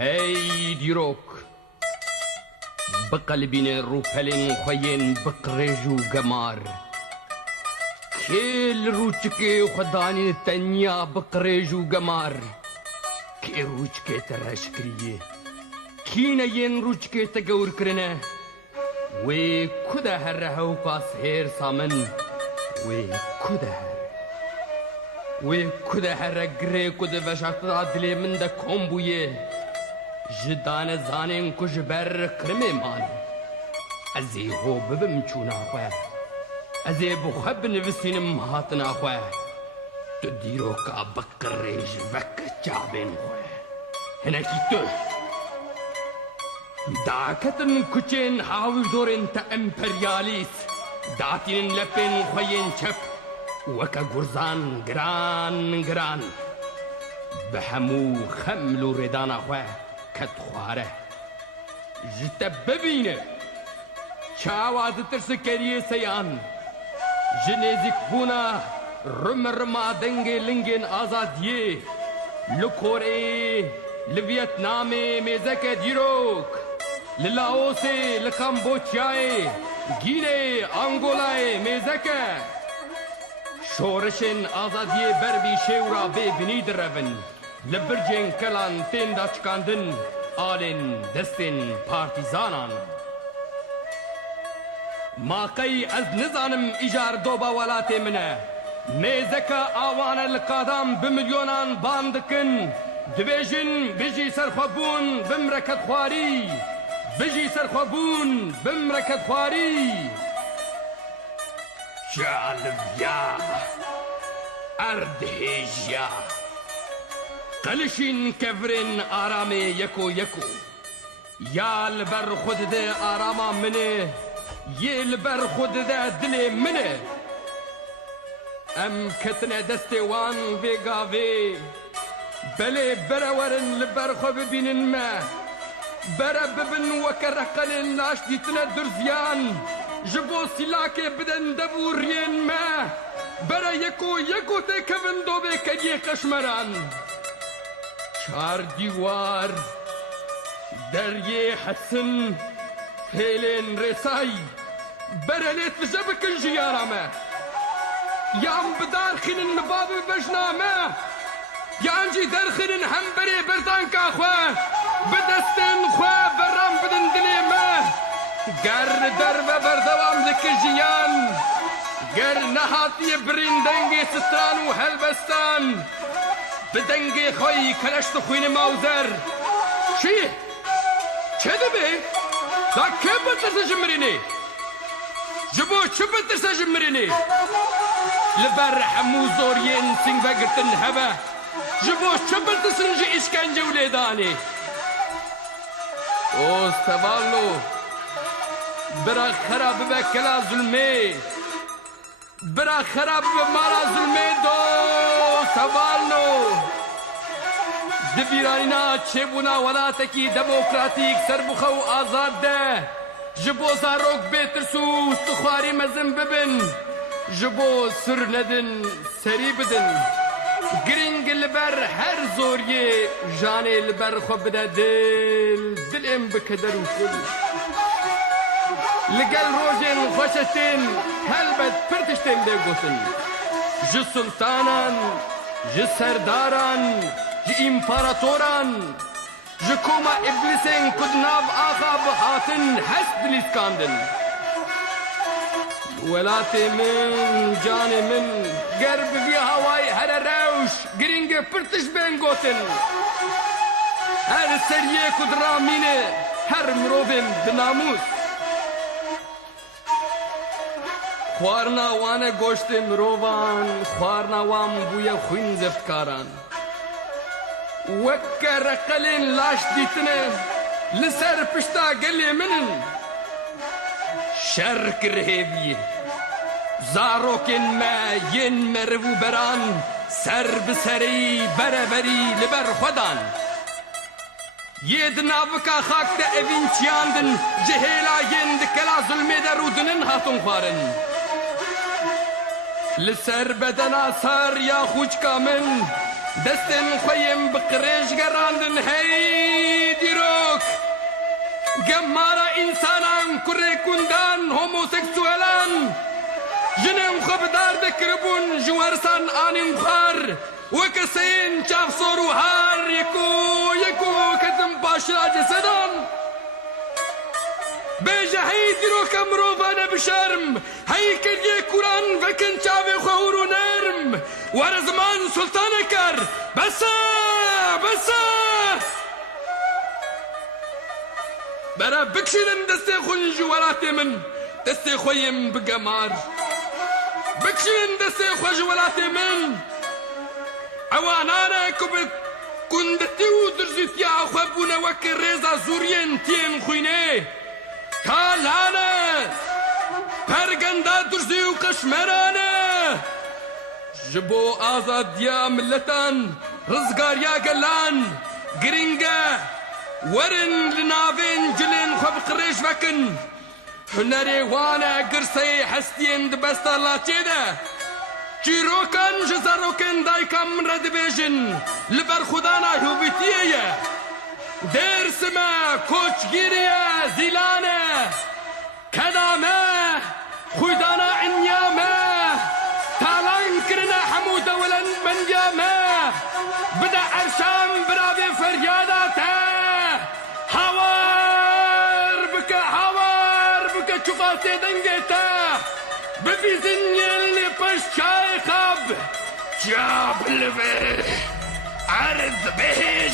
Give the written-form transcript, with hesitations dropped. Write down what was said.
هی دیروک بقلبین روپلین خوین بقریج و گمار کل روچکی خدانی تنیا بقریج و گمار کی روچکی ترشکریه کی نین روچکی تگور کرنه وی کده هر هاو پاس هیر سامن وی کده هر وی کده هر گره کده وشات عدلی من ده کمبویه جدان زانین کج بر کرمه مان ازی هو ببم چونا خواه ازی بخب نوسینم هاتنا خواه تو دیرو کا بقریج وک چابین خواه هنکی تو داکتن کچین هاوش دورن تا امپریالیس داتین لپین خوین چپ وکا گرزان گران گران بهمو خملو ردانا خواه کت خواره جتا ببینه چاواد ترس کریه سیان جنیزک بونا رم رما دنگی لنگین آزادیه لکوره لویتنام میزک دیروک للاوسی لکمبوچیای گینه آنگولای میزک شورشن آزادیه بربی شورا بی بنید روین لبرجین کلان تین دا چکاندن آلین دستین پارتیزانان ماقی از نزانم ایجار دوبا ولاتی منه میزکا آوان القادام بملیونان باندکن دویجن بجی سرخوابون بمرکت خواری بجی سرخوابون بمرکت خواری جالبیا اردهیجیا قلشین کفرین آرام یکو یکو یا لبر خود ده آراما منه یه لبر خود ده دل منه ام کتنه دست وان ویگاوی بله برورن لبر خو ببینن ما بره ببن وکرقلن لاش دیتنه درزیان جبو سلاکه بدن دبورین ما بره یکو یکو ته کفن دوبه کدیه قشمران چار دیوار دریه حسن هیلین رسای برلیت بجبکن جیارامه یام بدار خینن نباب بجنامه یانجی در خینن هم بری برزانکا خواه بدستن خواه برام بدن دلیمه گر در و بردوام لکه جیان گر نهاتی برندنگی ستران و هلبستان بدنگی خوی کلشت خوین ماوزر چی؟ چه دبی؟ دا که بترسه جمرینی؟ جبو چه بترسه جمرینی؟ لبر حمو زورین سنگ وگرتن هبه جبو چه بترسن جی اشکنجه ولیدانی؟ او استوالو برا خراب بکلا ظلمه برا خراب بمارا ظلمه دو سوالو دبیرانینا چه بونا ولاتکی دموکراتیک سربخو آزاد ده جبو زاروک بیترسو استخواری مزن ببن جبو سر ندن سری بدن گرنگ لبر هر زوریه جانه لبر خو بده دلم بکدر و کل لگل روژن خوشتین هلبت پرتشتین ده گوتن جه سلطانان جه سرداران جه امپاراتوران جه کوما ابلیسین کدناب آخا بحاتن هست دلیسکاندن ولات من جان من قرب في هواي هر روش قرنجة برتش بين قوتن هر سريه كدرامينه هر مروبن بناموس خوارنا وانا گوشت مروبان خوارنا وام بويا خوين زفتكاران وكا رقلين لاش ديتنه لسر پشتا قلي منن شرك رهيبيه زاروكن ما ين مرو بران سر بسري بربري لبر خدان يدنا بكا خاك دا اوين چياندن جهيلا ين دكلا ظلمي دا رودنن هاتون خوارن لسر بدنا سار يا خوش كامن دستن خويم بقريش قراندن هيد جمارة إنسانا كره كندان هوموسيكسوالان جنم خبدار دكربون جوارسان آنين خار وكسين شاف صورو هار يكو كتم باشا جسدان بيجا هي ديرو كمروفانا بشرم هي كدي كوران فكن شافي خورو نرم ورزمان سلطان كر بسا برا بكشلن دستي خنج ولاتي من دستي خويم بقمار بكشلن دستي خوج ولاتي من اوانانا كبت كندتي ودرزتي اخوابونا وكي ريزا زوريين تين خويني كالانا برغندا درزي وقشمرانا جبو آزاد يا ملتان رزقار يا قلان قرنقا ورن لنافين جلين خب قريش فكن هنري وانا قرسي حستين دبستا لا تيدا جيروكان جزاروكن دايكم رد بيجن لبر خدانا هوبيتيا دير سما كوچ جيريا زيلانا كداما خدانا عنياما تالان كرنا حمودة ولن منجاما بدا عرشام برابي فرياداتا حوار بك شفاتي دنجتا بفيزن يلي بشاي خاب جاب لبي عرض به